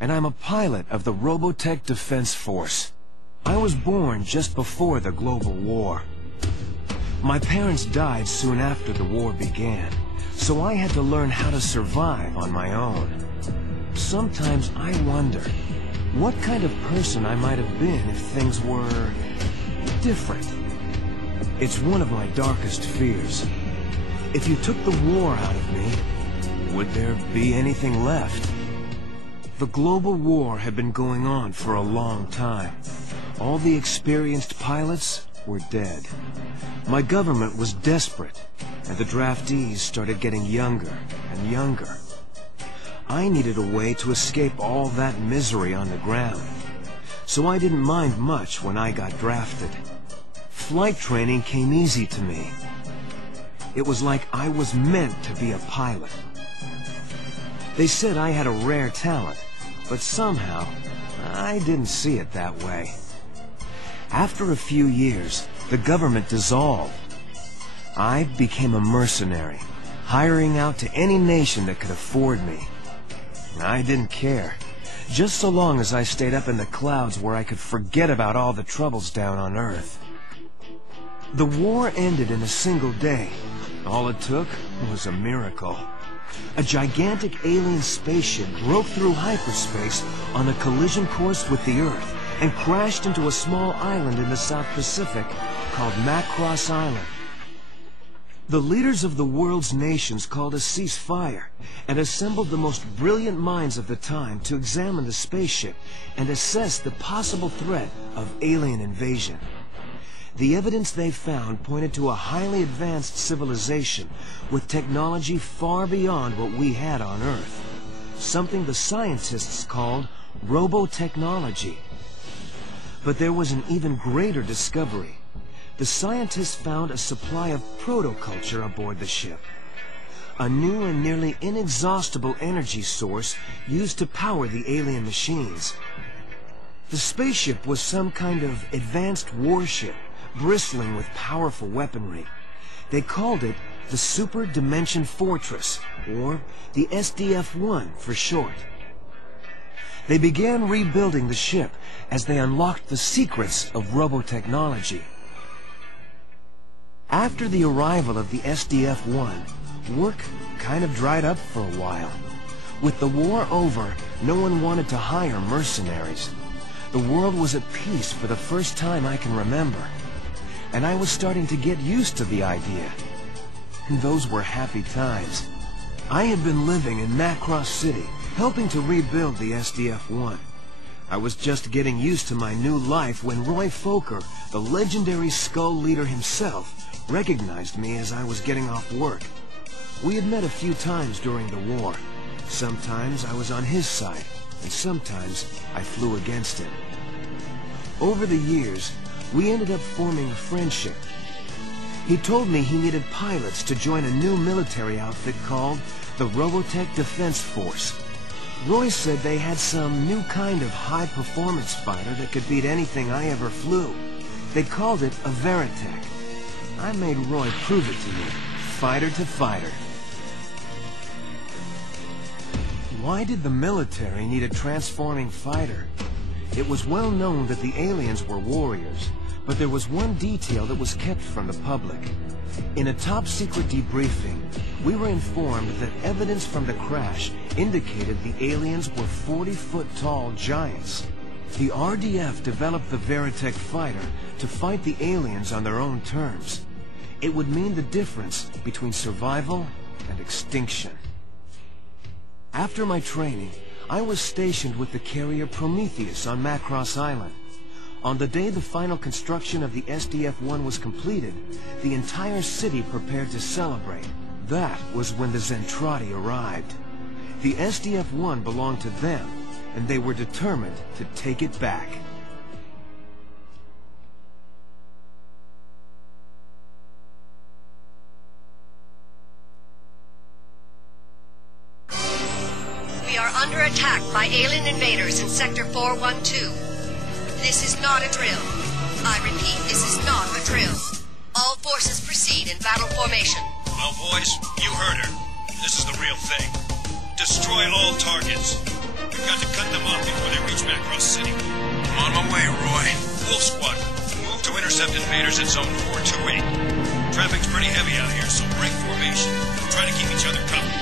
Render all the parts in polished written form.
and I'm a pilot of the Robotech Defense Force. I was born just before the global war. My parents died soon after the war began, so I had to learn how to survive on my own. Sometimes I wonder what kind of person I might have been if things were different. It's one of my darkest fears. If you took the war out of me, would there be anything left? The global war had been going on for a long time. All the experienced pilots were dead. My government was desperate, and the draftees started getting younger and younger. I needed a way to escape all that misery on the ground, so I didn't mind much when I got drafted. Flight training came easy to me. It was like I was meant to be a pilot. They said I had a rare talent, but somehow I didn't see it that way. After a few years, the government dissolved. I became a mercenary, hiring out to any nation that could afford me. I didn't care, just so long as I stayed up in the clouds where I could forget about all the troubles down on Earth. The war ended in a single day. All it took was a miracle. A gigantic alien spaceship broke through hyperspace on a collision course with the Earth and crashed into a small island in the South Pacific called Macross Island. The leaders of the world's nations called a ceasefire and assembled the most brilliant minds of the time to examine the spaceship and assess the possible threat of alien invasion. The evidence they found pointed to a highly advanced civilization with technology far beyond what we had on Earth, something the scientists called robotechnology. But there was an even greater discovery. The scientists found a supply of protoculture aboard the ship, a new and nearly inexhaustible energy source used to power the alien machines. The spaceship was some kind of advanced warship, bristling with powerful weaponry. They called it the Super Dimension Fortress, or the SDF-1 for short. They began rebuilding the ship as they unlocked the secrets of robotechnology. After the arrival of the SDF-1, work kind of dried up for a while. With the war over, no one wanted to hire mercenaries. The world was at peace for the first time I can remember, and I was starting to get used to the idea. Those were happy times. I had been living in Macross City, helping to rebuild the SDF-1. I was just getting used to my new life when Roy Fokker, the legendary Skull leader himself, recognized me as I was getting off work. We had met a few times during the war. Sometimes I was on his side, and sometimes I flew against him. Over the years, we ended up forming a friendship. He told me he needed pilots to join a new military outfit called the Robotech Defense Force. Roy said they had some new kind of high-performance fighter that could beat anything I ever flew. They called it a Veritech. I made Roy prove it to me, fighter to fighter. Why did the military need a transforming fighter? It was well known that the aliens were warriors, but there was one detail that was kept from the public. In a top-secret debriefing, we were informed that evidence from the crash indicated the aliens were 40-foot-tall giants. The RDF developed the Veritech fighter to fight the aliens on their own terms. It would mean the difference between survival and extinction. After my training, I was stationed with the carrier Prometheus on Macross Island. On the day the final construction of the SDF-1 was completed, the entire city prepared to celebrate. That was when the Zentradi arrived. The SDF-1 belonged to them, and they were determined to take it back. We are under attack by alien invaders in Sector 412. This is not a drill. I repeat, this is not a drill. All forces proceed in battle formation. Well, boys, you heard her. This is the real thing. Destroy all targets. We've got to cut them off. across city. I'm on my way, Roy. Wolf Squadron, move to intercept invaders at zone 428. Traffic's pretty heavy out here, so break formation. Try to keep each other covered.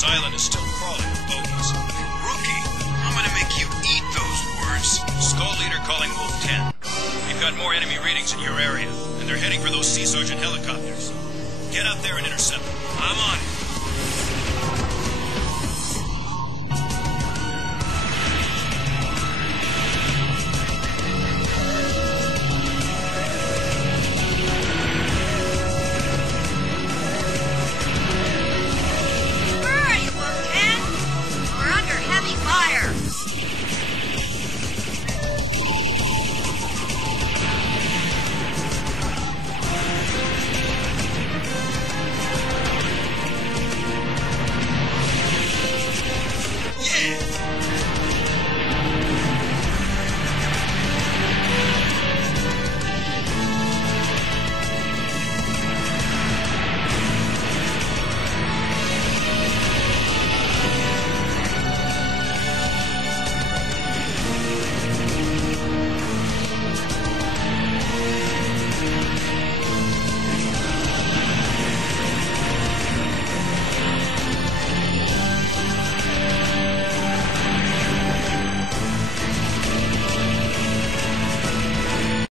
This island is still crawling with bogies. Rookie, I'm gonna make you eat those words. Skull leader calling Wolf 10. We've got more enemy readings in your area, and they're heading for those Sea Sergeant helicopters. Get out there and intercept them. I'm on it.